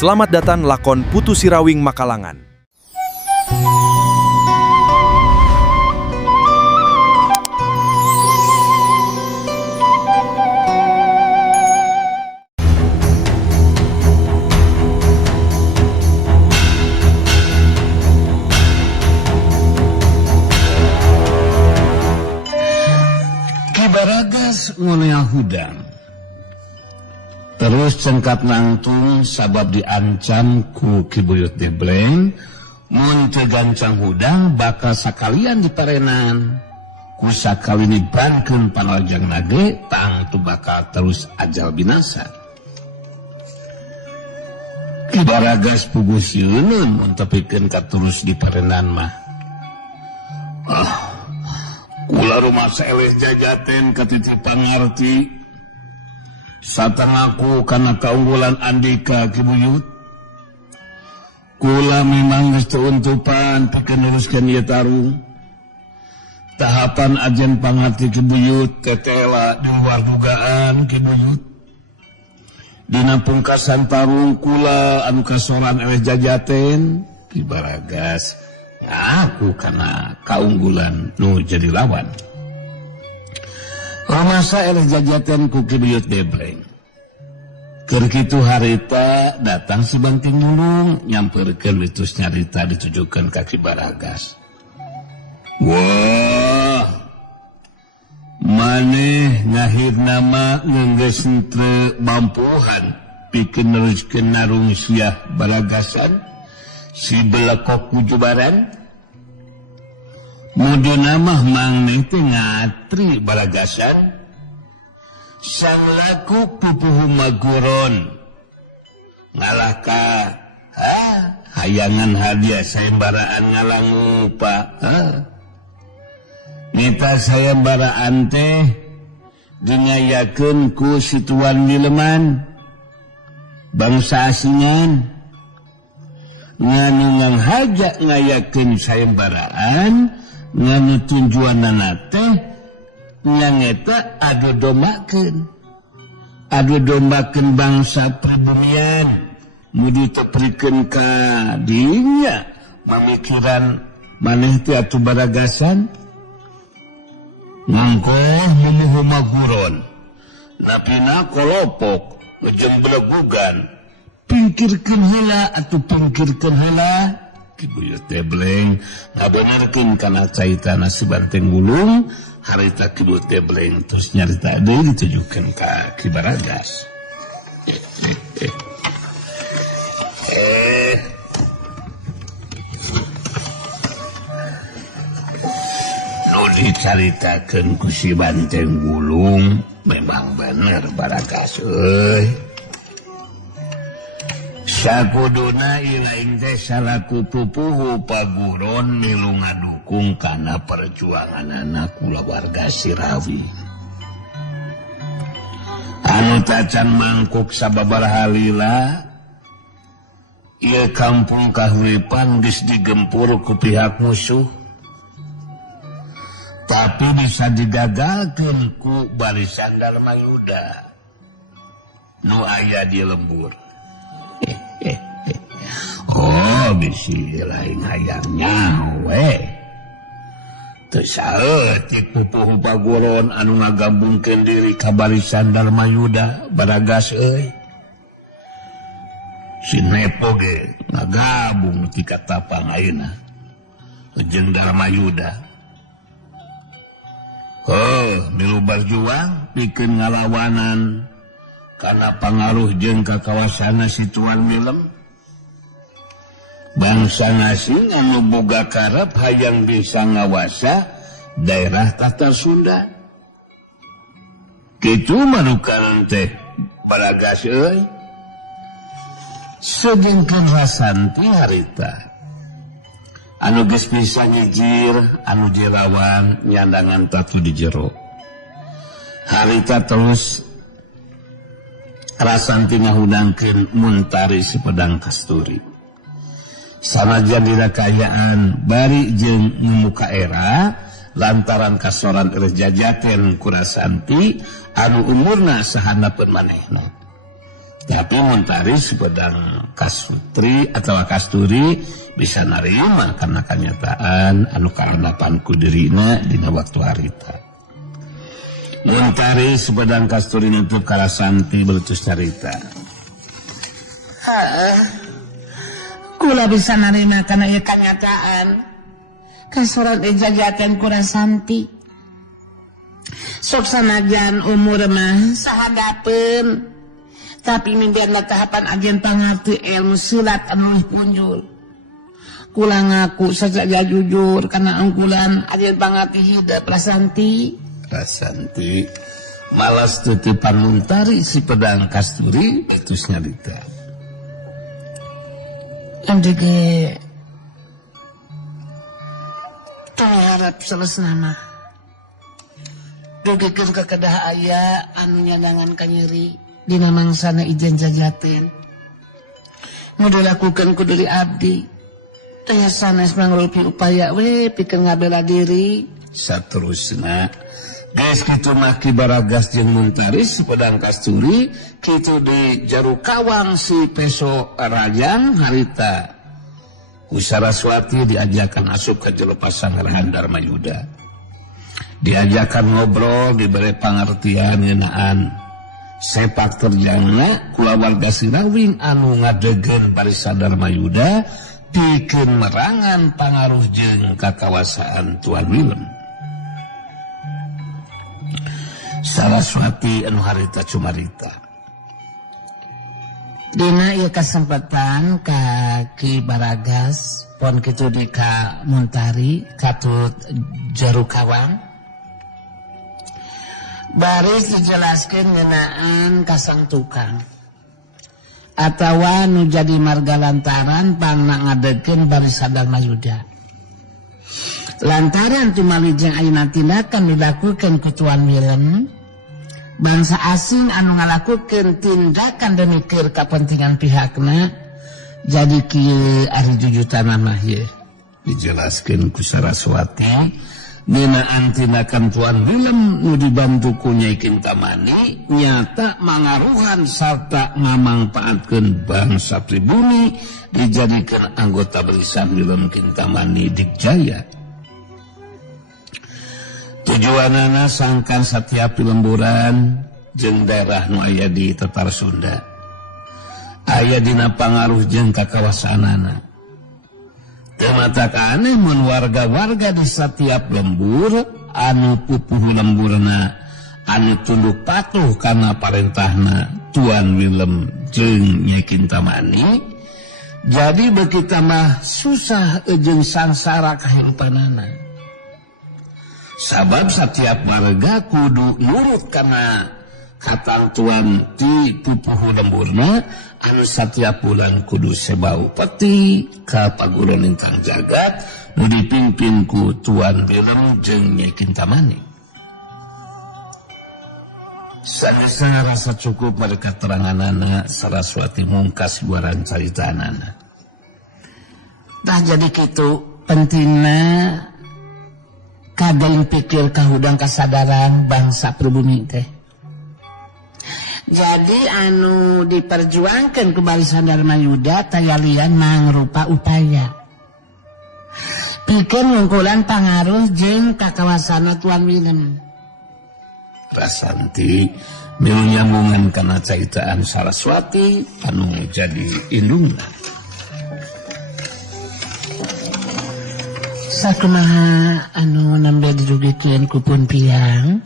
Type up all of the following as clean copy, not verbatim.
Selamat datang lakon Putu Sirawing Makalangan. Ki Baragas ngoneal hudang. Terus cengkat nangtung sabab diancam ku Ki Buyut Debleng, mun teu gancang hudang bakal sakalian diparenan. Ku sakalini bankeun panarjang nage tang tu bakal terus ajal binasa. Ki Baragas puguh sieun mun tepikeun katurus diparenan mah. Kula rumah saeleh jajaten katitipan ngarti satangaku karena keunggulan Andika Ki Buyut. Kula memang geus teu untupan pikeun neruskeun ieu tarung. Tahapan ajen pangarti Ki Buyut tetela di luar dugaan Ki Buyut. Dina pungkasan tarung kula anu kasoran eleh jajaten Ki Baragas ngaku karena keunggulan nu jadi lawan. Ramasa eleh jajaten ku Ki Buyut Debleng. Keur kitu harita datang si Banting Mulung nyampeurkeun witus nyarita ditujukeun ka Ki Baragas. Wah, maneh ngahir nama ngeunggeus teu bampuhan pikeun neruskeun narung siah Baragasan si belekok kujubaran. Muduna mah maneh teh ngatri Baragasan sang laku pupuh maguron ngalah ka hayangan hadiah sayembaraan ngalangu Pak. Nita sayembaraan teh dingayakeun ku si Tuan Mileman bangsa asingan nganu nganghaja ngayakeun sayembaraan nganu tunjuanana teh nyangeta adu dombakeun bangsa prabumian mudi teprikeun ka dinya mamikiran maneh teh atuh Baragasan ngangkoh mumuhu maguron napina kolopok ngejeng belegugan pingkirkeun heula atuh pingkirkeun heula. Ki Buyut Debleng ngabenerkeun kana caitana si Banting Mulung harita Ki Buyut Debleng terus nyarita deui ditujukeun ka Ki Baragas. Nu dicaritakeun ku si Banting Mulung memang bener Baragas euy. Sakuduna ilaing teh salaku pupuhu paguron milu ngadukung kana perjuangan anak kula warga Sirawi. Anu tacan mangkuk sababaraha lila ieu kampung kahuripan geus digempur ku pihak musuh. Tapi bisa digagalkeun ku barisan Darmayuda nu aya di lembur. Oh, bisi lain hayangnya we. Teu saeutik pupuh paguron anu ngagabungkeun diri ka barisan Darmayuda Baragas euy. Si Nepo ge ngagabung ti katapang ayeuna jeung Darmayuda. Milu berjuang pikeun ngalawanan kana pangaruh jeung kakawasanna si Tuan Milem. Bangsa ngasing anu boga karep hayang bisa ngawasa daerah Tatar Sunda. Kitu manukaran teh Baragas euy. Sedengkeun Rasanti harita anu geus bisa nyijir anu jelawan nyandangan tatu di jero. Harita terus Rasanti ngahudangkeun Muntari si Pedang Kasturi. Sanajan dirakayaan bari jeung muka era lantaran kasoran eleh jajaten ku Rasanti anu umurna sahandapeun manehna. Tapi Muntari sepedang Kasturi atau Kasturi bisa narima karena kenyataan anu kahandapan ku dirina dina waktu harita. Muntari sepedang Kasturi nutup Kalasanti beletus carita. Kula bisa narima karena ieu kenyataan. Kasoran ejajakan Kurasanti. Sok sanajan umur mah sahadapeun. Tapi mimpianna tahapan agen pangarti ilmu silat anu punjul. Kula ngaku saja jujur karena angkulan agen pangarti hidup Rasanti. Rasanti malas tutupan Muntari si pedang Kasturi itu nyarita. MDG harap selesana dugikeun ka kedah aya anu nyandangan ka nyeri dina mangsana ijen jajaten nu dilakukeun ku deui abdi teh sanes mangrupi upaya we pikeun ngabela diri saterusna geus kitu mah Ki Baragas jeung Muntari sepedang Kasturi kitu di Jarukawang si Peso Rajang harita ku Saraswati diajakan asup ke jero pasanggrahan Darmayuda. Diajakan ngobrol, diberi pangertian ngeunaan sepak terjangna kula warga Sirawing anu ngadegen barisan Darmayuda pikeun merangan pangaruh jeung kakawasaan Tuan Willem. Saraswati anu harita cumarita. Dina ieu kasempatan ka Ki Baragas pon kitu di ka Muntari katut Jarukawang baris dijelaskeun ngeunaan ka sang tukang atawa nu jadi marga lantaran pangna ngadegkeun barisan Darmayuda lantaran tumawijeng ayeuna tindakan dilakukeun ku Tuan Willem bangsa asing anu ngalakukeun tindakan demi kepentingan pihakna jadi kieu ari jujutan mah ye dijelaskeun ku Saraswati ngeunaan tindakan Tuan Willem nu dibantu ku Nyai Kintamani nyata mangaruhan sarta ngamangpaatkeun bangsa pribumi dijadikeun anggota barisan Willem Kintamani Dikjaya. Tujuanana sangkan setiap lemburan jeung daerah nu aya di Tetar Sunda aya dina pangaruh jeung kakawasaanana. Teu matak aneh mun warga-warga di setiap lembur anu pupuh lemburna anu tunduk patuh kana parentahna Tuan Willem jeung Nyai Kintamani jadi beukita mah susah jeung sangsara kahirupanana. Sabab setiap warga kudu nurut karena katantuan ti pupuh lemburna anu setiap bulan kudu sebau peti ka paguron lintang jagat nu dipimpin ku Tuan Willem jeung Nyai Kintamani. Sanesna rasa cukup mereka teranganana Saraswati mungkas guaran caritanana. Tah jadi kitu pentingna kadang pikir kahudang kasadaran bangsa pribumi teh. Jadi anu diperjuangkan ke barisan Darmayuda tayalian mangrupa upaya pikir ngungkulan pangaruh jeung kakawasana Tuan Willem. Rasanti milu nyambungan kana caitaan Saraswati anu jadi indungna. Sakumaha anu nembe dirugikeun ku pun piang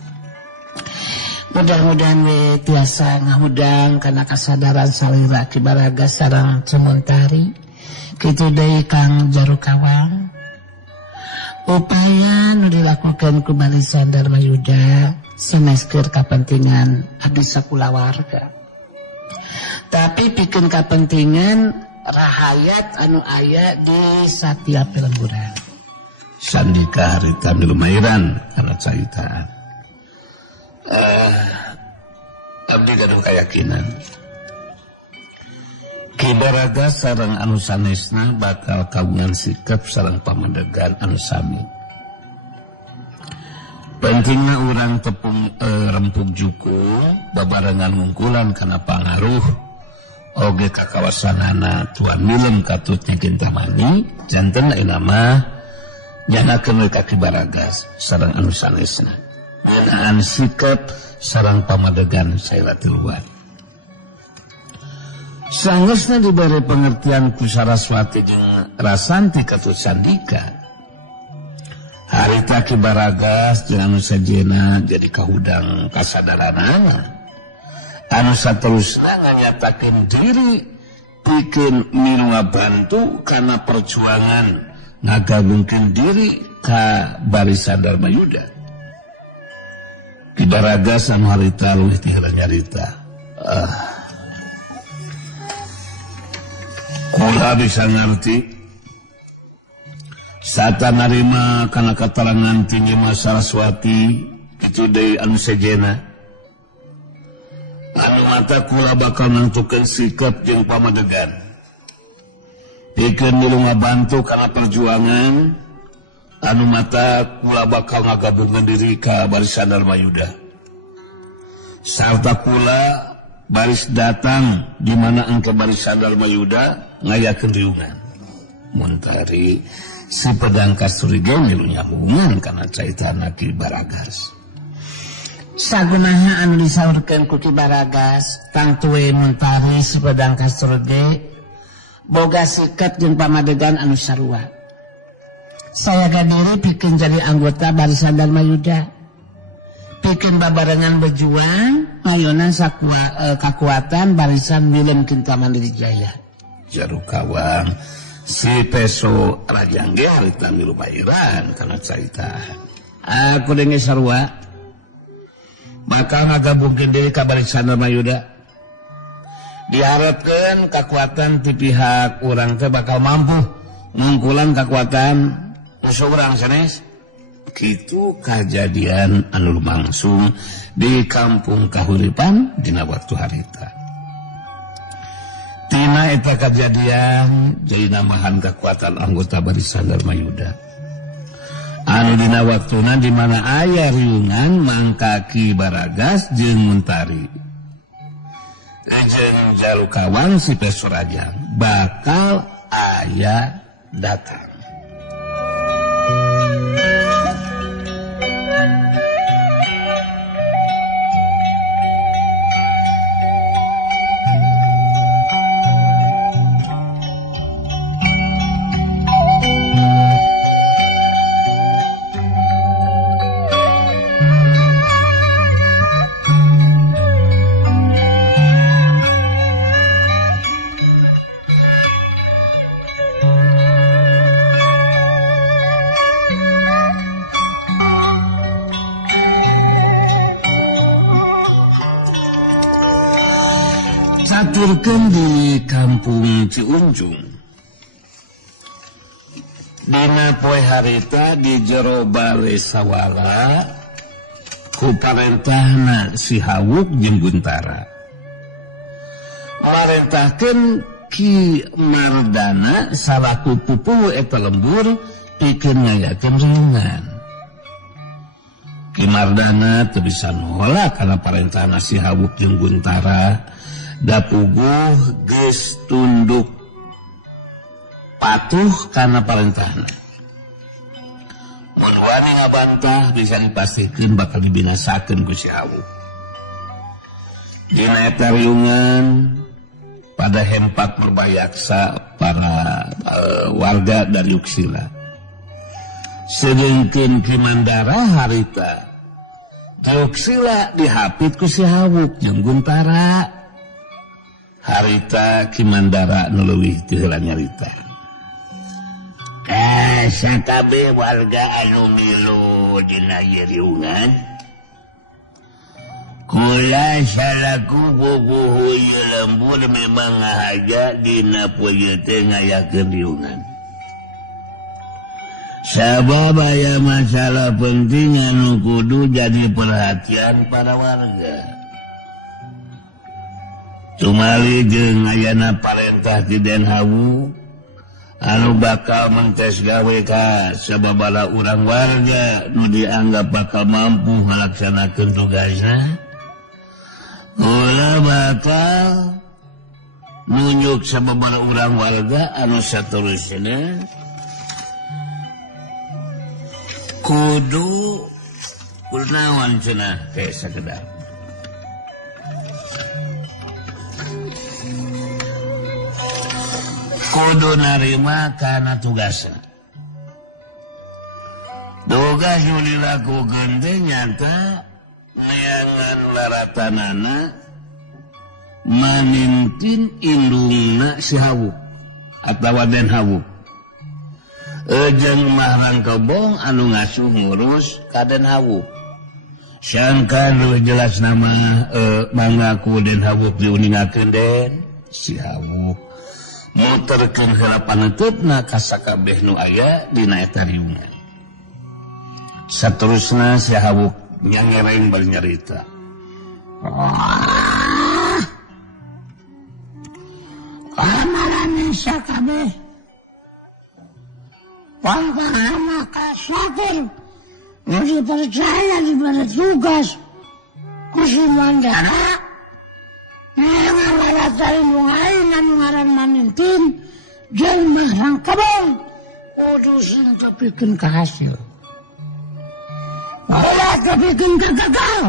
mudah-mudahan we tiasa ngahudang kana kasadaran salira Ki Baragas sareng Muntari kitu deui Kang Jarukawang upaya nu dilakukeun ku barisan Darmayuda saneskeun kapentingan abdi sakulawarga tapi pikeun kapentingan rahayat anu aya di satiap lemburan. Sandika harita milumairan karena caitaan. Abdi gaduh keyakinan Ki Baragas sareng anu sanesna bakal kagungan sikap sareng pamandegan anu sami. Pentingna urang tepung rempuk juku babarengan ngungkulan kana pangaruh oge kakawasanana tuan milem katutnya kintamani janten lain nama nyanakeun kaki Baragas sareng anu sanesna ngeunaan sikap sareng pamadegan saela tiluan. Sangesna diberi pengertian ku Saraswati jeung Rasanti katut Sandika. Harita Ki Baragas jeung anu sajena jadi kahudang kasadaranana. Anu saterusna nganyatakeun diri pikeun milu ngabantu kana perjuangan ngagabungkeun diri ka Barisan Dharma Yuda. Ki Baragas anu harita luwih ti heula nyarita. Kula bisa ngerti sata narima kana katerangan tinggi Mas Saraswati kitu deui anu sejena anu mata kula bakal nentukeun sikap jeung pamadegan pikeun milu ngabantu kana perjuangan anu mata kula bakal ngagabungkeun diri ka Barisan Dharma Yuda sarta kula baris datang di mana engke Barisan Dharma Yuda ngayakeun riungan. Muntari si pedang Kasturiga milu nyambungan kana caitana Ki Baragas. Sagunaha anu disaurkeun ku Ki Baragas, tang tuwe Muntari si pedang Kasturiga boga sikap jeung pamadegan anu sarua. Saya gadiri pikeun jadi anggota Barisan Dharma Yuda. Pikeun babarengan berjuang ngayonan kakuatan Barisan Milem Kintamani Jaya. Jarukawang si peso rajangge harita milu bayaran kana caitaan. Aku dengi sarua bakal ngagabungkeun diri ka Barisan Dharma Yuda. Diharapkeun kakuatan ti pihak urang teh bakal mampu ngungkulan kakuatan musuh urang sanes. Kitu kajadian anu lumangsung di kampung kahuripan dina waktu harita. Tina eta kajadian jadi namahan kekuatan anggota Barisan Dharma Yuda. Anu dina waktuna di mana aya riungan mangka Ki Baragas jeung Muntari. Jeung Jalukawang si Pesurajang bakal aya datang. Saturkeun di kampung Ciunjung dina poe harita di jero Balai Sawala ku parentahna si Hawuk jeung Guntara marentahkeun Ki Mardana salaku pupuh eta lembur pikeun ngayakeun riungan. Ki Mardana teu bisa nolak kana parentahna si Hawuk jeung Guntara da puguh geus tunduk patuh kana parentahna. Mun wani ngabantah bisa dipastikeun bakal dibinasakeun ku si Hawuk. Dina eta riungan pada hempat merbayaksa para warga dari Yuksila. Sedengkeun Ki Mandara harita di Yuksila dihapit ku si Hawuk jeung Guntara. Harita Ki Mandara nu leuwih teu heula nyarita. Sakabeh warga anu milu dina ieu riungan kula salaku pupuh ieu lembur memang ngahaja dina poe teh ngayakeun riungan. Sabab aya masalah penting anu kudu jadi perhatian para warga. Tumali jeung ayana parentah ti Den Hawu anu bakal mentes gawe ka sababala urang warga nu dianggap bakal mampu melaksanakeun tugasna. Kula bakal nunjuk sababaraha urang warga anu saterusna kudu naon cenah teh sakedar kudu narima kana tugasna. Tugas nu dilakukeun teh nyata neangan laratanana mamimpin indungna si hawuk atawa den hawuk. Jeung mahrang kebong anu ngasuh ngurus ka den hawuk. Sangkan lu jelas nama mangaku den hawuk diuningakeun den si hawuk. Muterkeun heula paneutupna ka sakabeh nu aya dina eta riungan. Saterusna si hawuk nyangereng bari nyarita. Kamarane sakabeh pangkana kasakir nu dipercaya diberi tugas ku si Mandara nyangan laratari mungain anu ngaran mamimpin jeung mahrang kebon kudu sing kapikeun ka hasil. Malah kapikeun ka gagal.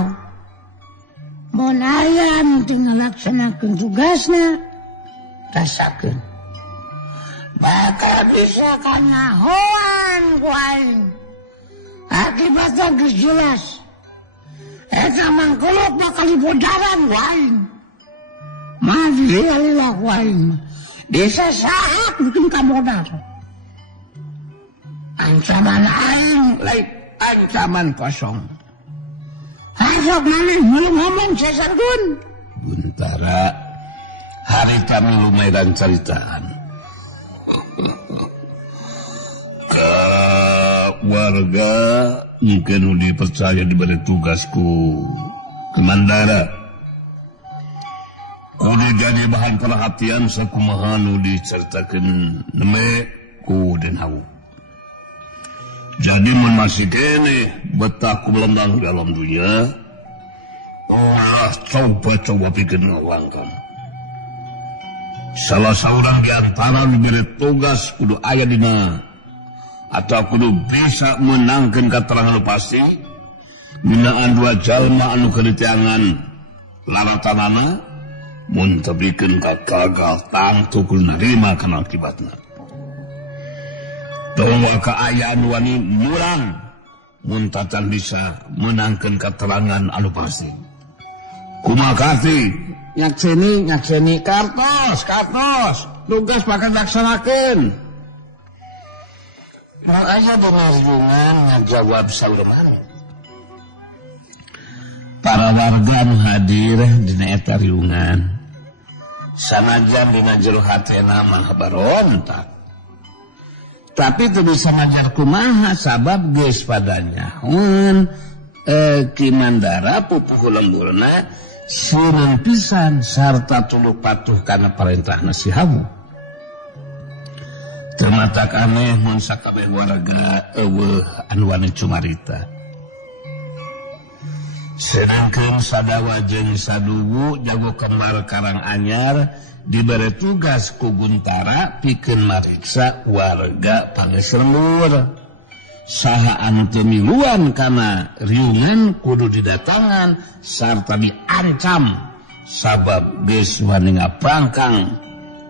Mun aya anu teu ngalaksanakeun tugasna rasakeun. Maka bisa kana hoan ku aing. Akibatna geus jelas. Eta mangkuluk bakal dibodaran ku aing. Madi alillah ku aing. Desa sahat bikin kamodar. Ancaman aing lain ancaman kosong. Hasok maneh belum ngomong sesargun. Buntara hari kami lumayan ceritaan. Ke warga mungkin dipercaya diberi tugasku ke Mandara. Kudu jadi bahan perhatian sakumaha nu diceritakeun neme ku den hawuk. Jadi mun masih kene betah ku belendang dalam dunia. Allah coba bikin ngawangkan. Salah seorang di antara diberi tugas kudu aya dina atau kudu bisa menangkan keterangan pasti binaan dua jalma anu keditiangan laratanana mun teu bikin gagal tangtu kudu narima kana akibatna. Tunggu keayaan wani murang mun tacan bisa menangkan keterangan anu pasti. Kumakati nyakseni kartos tugas bakal laksanakeun. Makanya penariungan ngajawab saureman. Para warga nu hadir dina eta riungan sanajan dina jero hatena mah barontak. Tapi teu bisa ngajar kumaha sabab geus padanya. Ki Mandara pupuh lemburna seureun pisan sarta tuluy patuh kana parentahna si hawuk. Teu matak aneh mun sakabeh warga eueuh anu wani cumarita. Sedangkeun sadawa jeung sadugu jago kemar Karanganyar diberi tugas ku Guntara pikeun mariksa warga Pangeus Lembur. Saha anu teu miluan kana riungan kudu didatangan sarta diancam sabab geus wani ngapangkang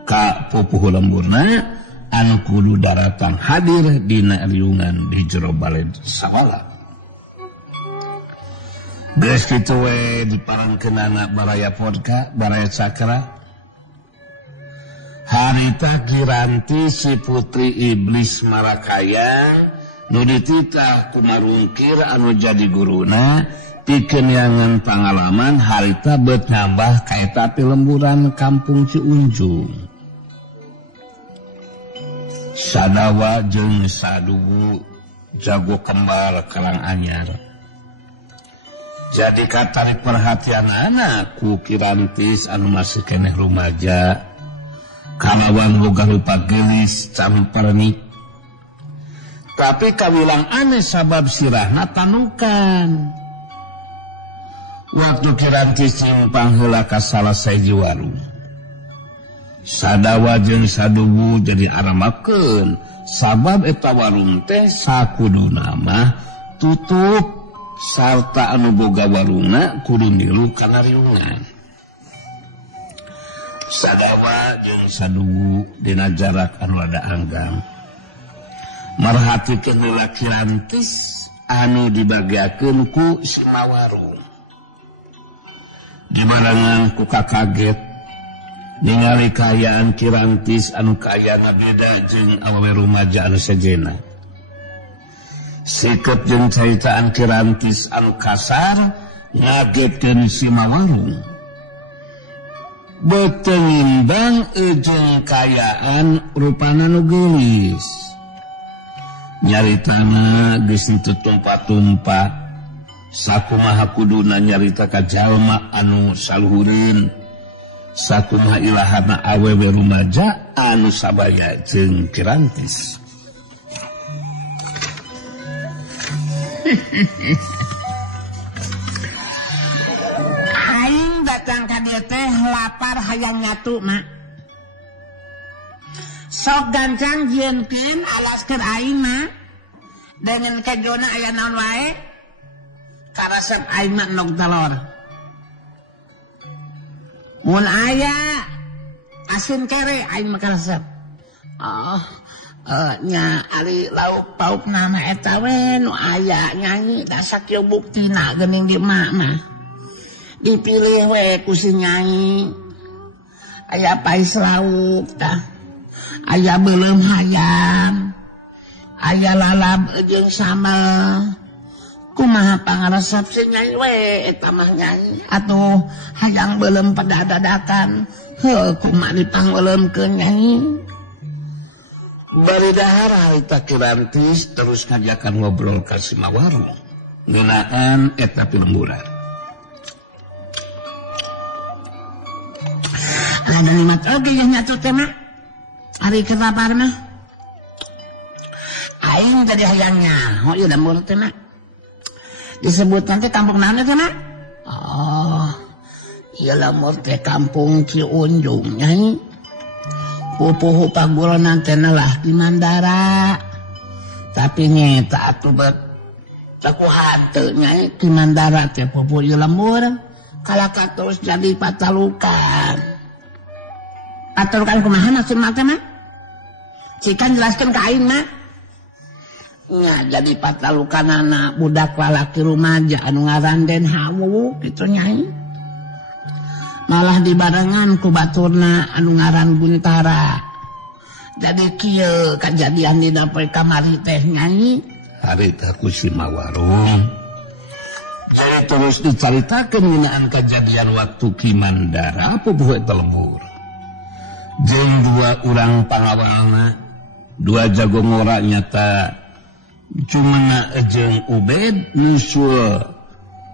ka pupuh lemburna anu kudu daratan hadir dina riungan di jero balai sakola. Geus kitu we diparangkeunana baraya podka baraya cakra. Harita Kiranti si putri iblis Marakaya nu dititah ku marungkir anu jadi guruna pikeun yangan pangalaman harita beut nambah ka eta lemburan kampung Ciunjung. Sadawa jeung sadugu jago kembar Karanganyar. Jadi katarik perhatian anak ku Kirantis anu masih keneh rumaja kalawan boga lupa gelis campernik. Tapi kawilang aneh sabab sirahna tanukan. Waktu Kirantis nyimpang heula ka salah sahiji warung. Sadawa jeung sadugu jadi aramakeun sabab eta warung teh sakuduna mah tutup sarta anu boga warungna kudu nilu kana riungan. Sadawa jeung sadugu dina jarak anu rada anggang marhatikeun lalaki rantis anu dibagiakeun ku simawarung. Dibarengan ku kakaget ningali kaayaan Kirantis anu kaayana beda jeung awewe rumaja anu sejenna. Sikep jeung caritaan Kirantis anu kasar ngagetkeun simawarung. Beuteung ngimbang jeung kaayaan rupana nu geulis. Nyaritana geus teu tumpa-tumpa sakumaha kuduna nyarita ka jalma anu saluhureun. Sakumaha ilahana awewe rumaja anu sabaya jeung Kirantis. Aing datang ka dieu teh lapar hayang nyatu mak. Sok gancang jieunkeun alaskeun aing mah. Dengan kajona aya naon wae. Karasep aing mah nog telor. Mun aya asin kere aing mah karasep. Nya ari lauk pauk nama eta we nu aya nyanyi da sakieu buktina geuning di mak mah. Dipilih we ku si nyanyi. Aya pais lauk tah. Aya beuleum hayam. Aya lalab jeung sambal. Kumaha pangaresep si nyanyi we eta mah nyanyi atuh hayang beuleum pada dadakan heuh kumaha dipanggeuleumkeun nyanyi. Bari dahar harita Kirantis terus ngajakan ngobrol ka simawarung ngeunaan eta pilemburan. Ada nikmat oge yang nyatu teh mah ari keur lapar mah aing tadi hayangnya oh ieu lembur teh mah disebut nanti kampung naon teh mah. Ieu lamur teh kampung Ciunjung nyai. Pupuh pagulona teh lah di Mandara. Tapi nyeta atuh bet taku hanteu nyai di Mandara teh pupuh ieu lamur kalaka terus jadi patalukan. Patalukan kumaha maksud mah teh mah? Cikan jelaskeun ka aing mah. Nya jadi patalukanana budak lalaki rumaja anu ngaran Den Hawu kitu nyai. Malah dibarengan ku baturna anu ngaran Guntara. Jadi kieu kajadian dina poe kamari teh nyai. Harita ku simawarung. Jadi terus dicaritakeun ngeunaan kajadian waktu Ki Mandara pupuh eta lembur. Jeung dua urang pangawalna, dua jago ngora nyata cumana jeung Ubed nyusul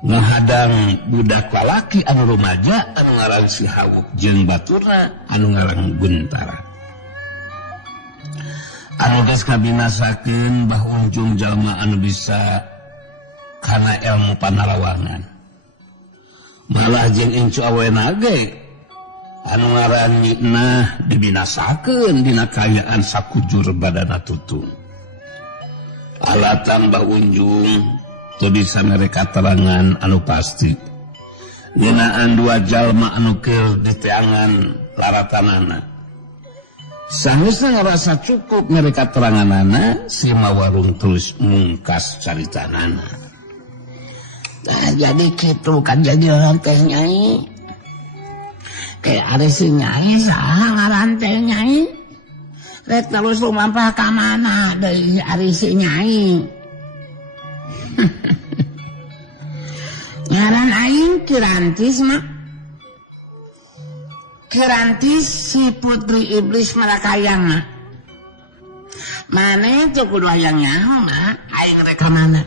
ngahadang budak lalaki anu rumaja anu ngaran si Hawuk jeung baturna anu ngaran Guntara. Anu geus kabinasakeun bahunjung jalma anu bisa kana ilmu panalawangan. Malah jeung incu awena ge anu ngaran Nyina dibinasakeun dina kaayaan sakujur badana tutung. Alatan bahunjung teu bisa mereka terangan anu pasti. Ngeunaan dua jalma anu keur diteangan laratanana. Sanesna ngarasa cukup mereka teranganana, simawarung terus mungkas caritanana. Nah, jadi kitu kajadian teh nyai. Kayak ada si nyai saha ngaran teh nyai. Rek terus lumampah ka mana deui ari si nyai. Ngaran aing Kirantis mah. Kirantis si putri iblis Malakayang mah. Mane teu kudu hayang nyaho mah aing rek ka mana.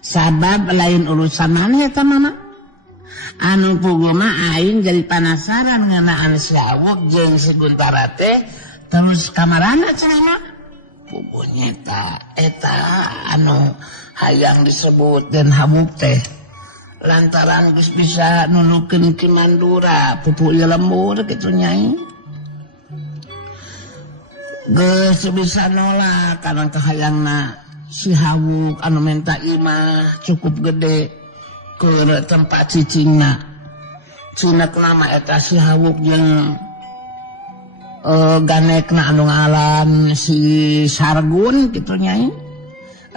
Sabab lain urusan maneh eta mah. Anu puguh mah aing jadi penasaran ngeunaan si Hawuk jeung si Guntara teh terus kamarana cenah mah. Puguhnya eta anu hayang disebut Den Hawuk teh. Lantaran geus bisa nulukeun Ki Mandura pupuh ieu lembur kitu nyai. geus bisa nolak karena kahayangna si Hawuk anu minta imah cukup gede ke tempat cicingna. Cina nama eta si Hawuk jeung ganekna anu ngaran si Sargun kitu nyai.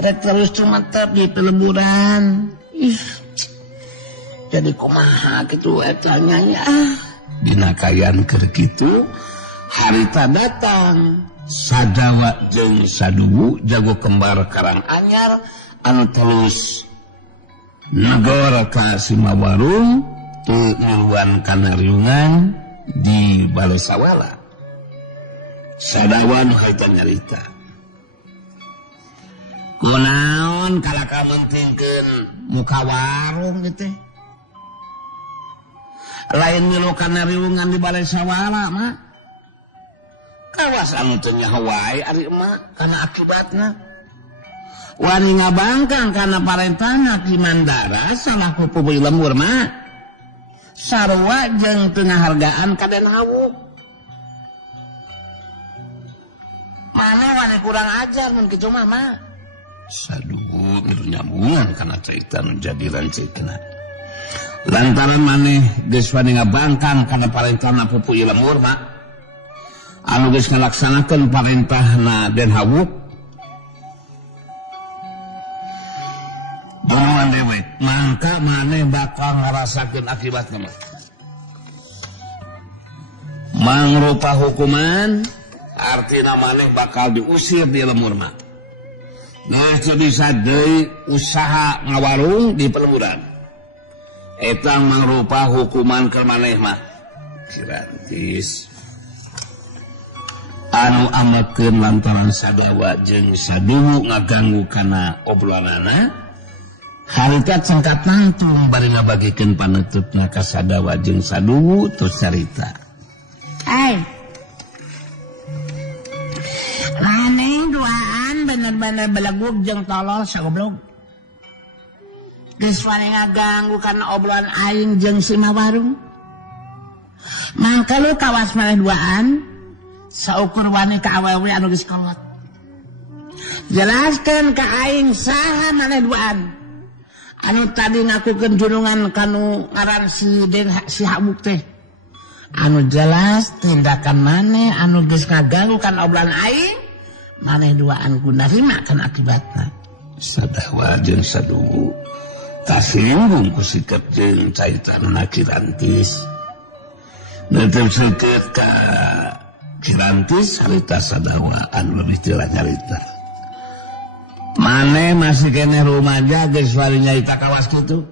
Rek terus cumatep di peleburan. Jadi kumaha kitu eta nyai Dina kayan keur kitu harita datang Sadawa jeung Saduwu jago kembar Karang Anyar anu telus negara ka Simawarung teu nyuruan kana riungan di Balai Sawala. Sadawa nu harita nyarita. Kunaon kala kamuntingkeun muka warung gitu. Lain milu kana riungan di Balai Sawala mah. Kawas anu teu nyaho wae ari emak kana akibatna. Wani ngabangkang kana parentahna Ki Mandara salaku pubuh lembur mah. Sarua jeung teu ngahargaan ka Den Hawuk. Mana wani kurang ajar mun kitu mah mah. Saduwu milu nyambungan kana carita nu jadi lanceukna. Lantaran maneh geus wani ngabangkang kana parentahna pupuh lembur mah. Anu geus ngalaksanakeun parentahna Den Hawuk. Buruan dewek, mangka maneh bakal ngarasakeun akibatna mah. Mangrupa hukuman artina maneh bakal diusir di lembur mah. Nah, bisa deui usaha ngawarung di pelemburan. Eta mangrupa hukuman ke maneh mah. Kirantis anu amekeun lantaran Sadawa jeung Saduwu ngaganggu kana obrolanana. Harita cengkat nangtung bari ngabagikeun panutupna ka Sadawa jeung Saduwu terus carita. Laneng duaan bener-bener belegug jeung tolol sagoblog. Geus wani ngaganggu kana obrolan aing jeung si Mawarung. Mangka lu kawas maneh duaan saukur wani ka awewe anu geus kolot. Jelaskeun ka aing saha maneh duaan anu tadi ngakukeun junungan kanu ngaran si Hawuk teh. Anu jelas tindakan maneh anu geus ngaganggu kana obrolan aing maneh duaan kunarima kan akibatna. Sadawa jeung Saduwu tasinggung ku sikap jeung caitanna Kirantis. Neuteun seukeut ka Kirantis harita Sadawa anu leuwih teu nyarita. Maneh masih keneh rumaja geus wali nyarita kawas kitu.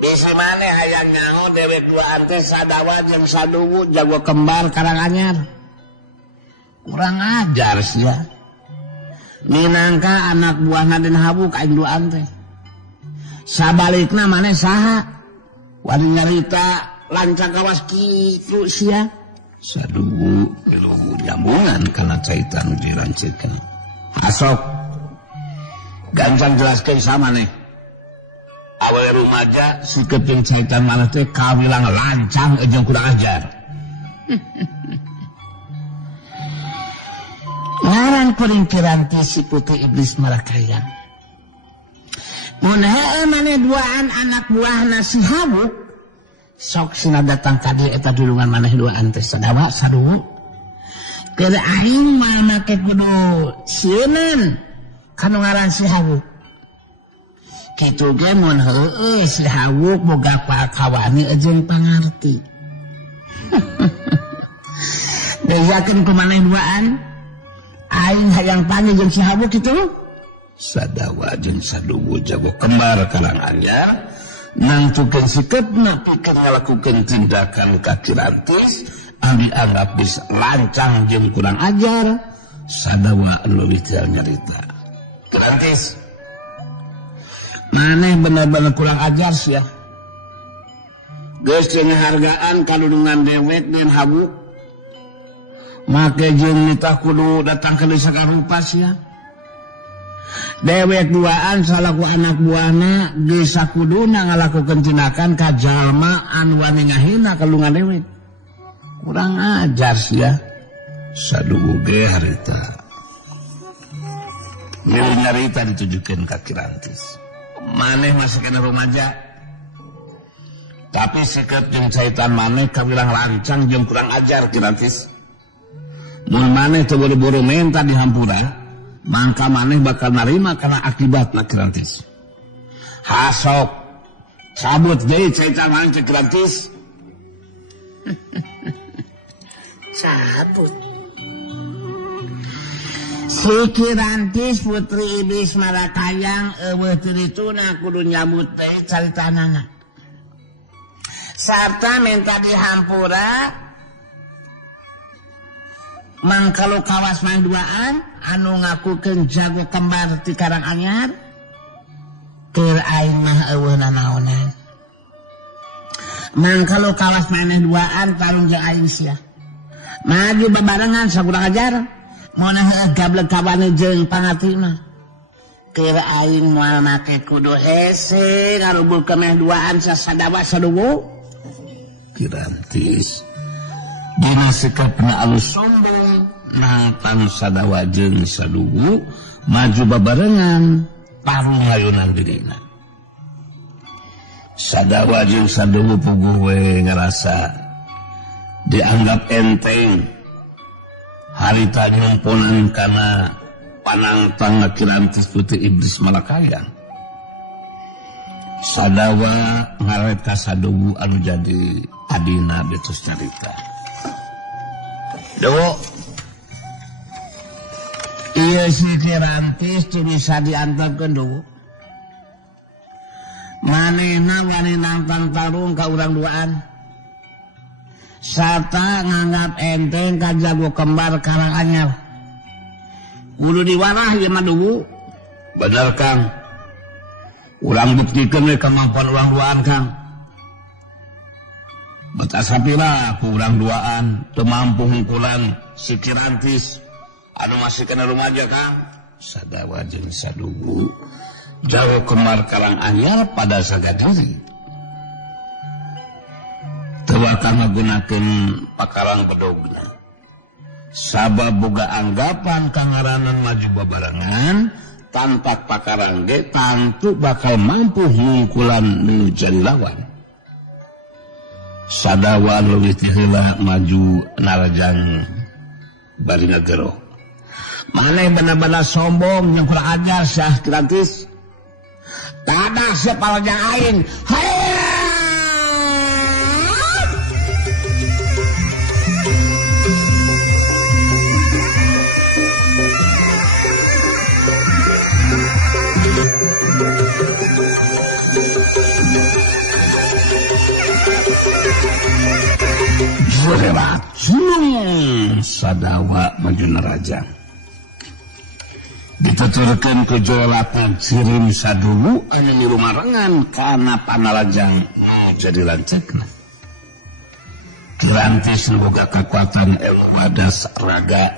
Bisi maneh hayang nyaho dewek duaan teh Sadawa jeung Saduwu jago kembar Karang Anyar. Kurang ajar sia. Minangka anak buahna Den Hawuk aing duaan teh. Sabalikna maneh saha? Wani nyarita lancang kawas kitu sia. Saduwu milu nyambungan kana carita nu dilanceukkeun. Asok gancang jelaskeun sama nih. Awewe rumaja sikep jeung caitan maneh teh kawilang lancang jeung kurang ajar. Ngaran kuring Kirantis si putih iblis marakayang. Mun heueuh maneh duaan anak buahna si Hawuk, sok sina datang ka dieu eta dulungan maneh duaan teh Sadawa Saduwu. Keur aing mah make kudu sieunan kanu ngaran si Hawuk. Kitu ge mun heueuh si Hawuk boga pakawani jeung pangarti. Dejakeun ku maneh duaan aing hayang tanya jeung si Hawuk kitu. Sadawa jeung Saduwu jago kembar Karang Anyar nangtukeun sikepna pikeun ngalakukeun tindakan ka Kirantis anu dianggap bisa lancang jeung kurang ajar. Sadawa leuwih teu nyarita. Kirantis maneh bener-bener kurang ajar sia. geus teu ngahargaan kaludungan dewek Den Hawuk. Make jeung nita kudu datang ke desa karupa sia. Dewek duaan salaku anak buahna geus sakuduna ngalakukeun tindakan ka jalma anu wani ngahina kalungan dewek. Kurang ajar sia. sadugu ge harita milih nyarita ditujukeun ka Kirantis. Maneh masih kena rumaja tapi seket jeung caitan maneh kawilang lancang jeung kurang ajar Kirantis. Mun maneh teu buru-buru menta di hampura mangka maneh bakal narima kana akibatna Kirantis. Hasok cabut deui caitan maneh Kirantis. Cabut. Si Kirantis putri iblis Marakayang eueuh teu dituna kudu nyambut teh caritanana. Sarta minta dihampura mangkalu kawas mangduaan anu ngakukeun jago kembar ti Karanganyar keur aing mah eueuh nanaonan. Mangkalu kawas maneh duaan tarung jeung aing sia. Maju bebarengan sakurang ajar. Mona gableg kawane jeung pangarti mah. Keur aing moal make kudu hese ngarubul kemeh duaan sasadawa sadugu. Kirantis dina sikapna alus sombong nantang sadawa jeung sadugu maju bebarengan parung hayunan dirina. Sadawa jeung sadugu puguh we ngarasa dianggap enteng harita nyumpunan kana panangtang Kirantis putri iblis Malakayang. Sadawa ngaret ka sadugu anu jadi adina betus carita. Dewo ieu si Kirantis teu bisa diantarkeun dewo. Manehna wani nantang tarung ka urang duaan. Sarta nganggap enteng ka jago kembar Karanganyar. Kudu diwarah ieu mah dugu. Bener Kang. Urang buktikeun we kemampuan urang duaan Kang. Mata sapira ku urang duaan teu mampu hungkulan si Kirantis anu masih kena rumaja Kang. Sadawa jeung sadugu jago kembar Karanganyar pada sagadari. Teu akan ngagunakeun pakarang bedogna. Sabab boga anggapan kangaranan maju bebarengan tanpa pakarang ge tantu bakal mampu ngungkulan nu jadi lawan. Sadawa leuwih teh heula maju narajang bari ngagero. Maneh bener-bener sombong jeung kurang ajar Syah Kirantis. Tada sepalajang aing. Hayya! Racun sadawa maju narajang dituturkeun ku jolatan sirim sadugu anu mirumarengan kana panalajang jadi lancekna. Kirantis boga kakuatan ilmu wadas raga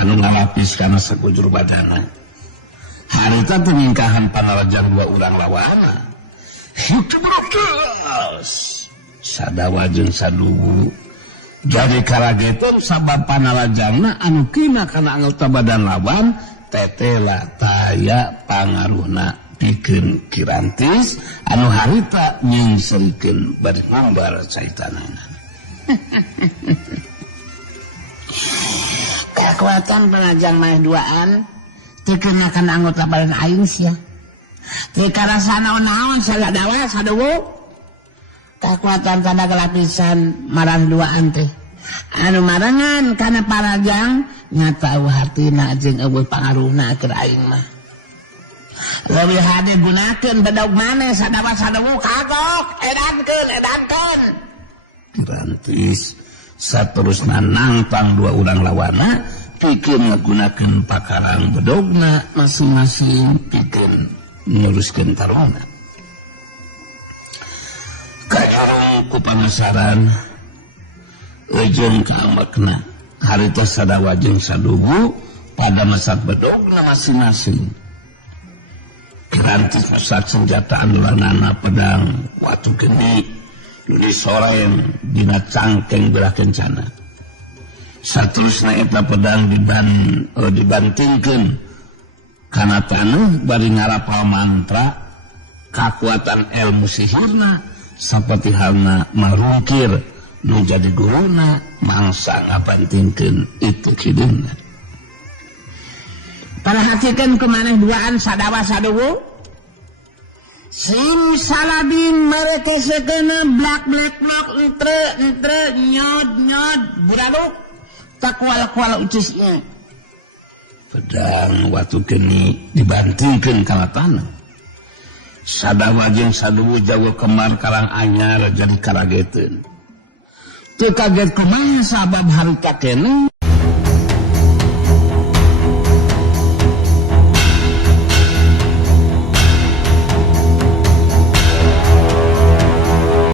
anu ngalapis kana sakujur badana. Harita teu mingkahan panalajang dua urang lawana. Hikmah sadawa jeung sadugu jadi karagetan sabab panalajangna anu kina kana anggota badan lawan tetela taya pangaruhna pikeun Kirantis anu harita nyingserikeun bari ngambar caitanana. Kekuatan penajang mah duaan teu kena kana anggota badan aing sia. Teu karasa naon-naon sadawa sadugu. Kekuatan tanda kelapisan marang duaan teh anu marangan kana parajang nyata eueuh hartina jeung eueuh pangaruhna keur aing mah leuwih hade gunakeun bedog maneh sadawa sadugu kagok edankeun. Kirantis saterusna nantang dua urang lawana pikeun ngagunakeun pakarang bedogna masing-masing pikeun nguruskeun taruna. Kayarang ku panasaran jeung ka makna harita sadawa jeung sadugu pada masat bedogna masing-masing. Kirantis pusat senjata andalanana pedang watu geni nu disorem dina cangkeng belah kencana. saterusna eta pedang dibantingkeun kana taneuh bari ngarapal mantra kakuatan ilmu sihirna sapatihalna marungkir nu jadi guruna mangsa ngabantingkeun itu kidungna. Perhatikan kemaneh duaan sadawa sadewu sing Saladin mereka sekena blak entre nyod buraluk tak kual ucisnya pedang watu geni dibantingkeun kana taneuh sadawa jeung sadewu jawa kemar karang anyar jadi karageteun teu kaget kumaha sabab harita keneh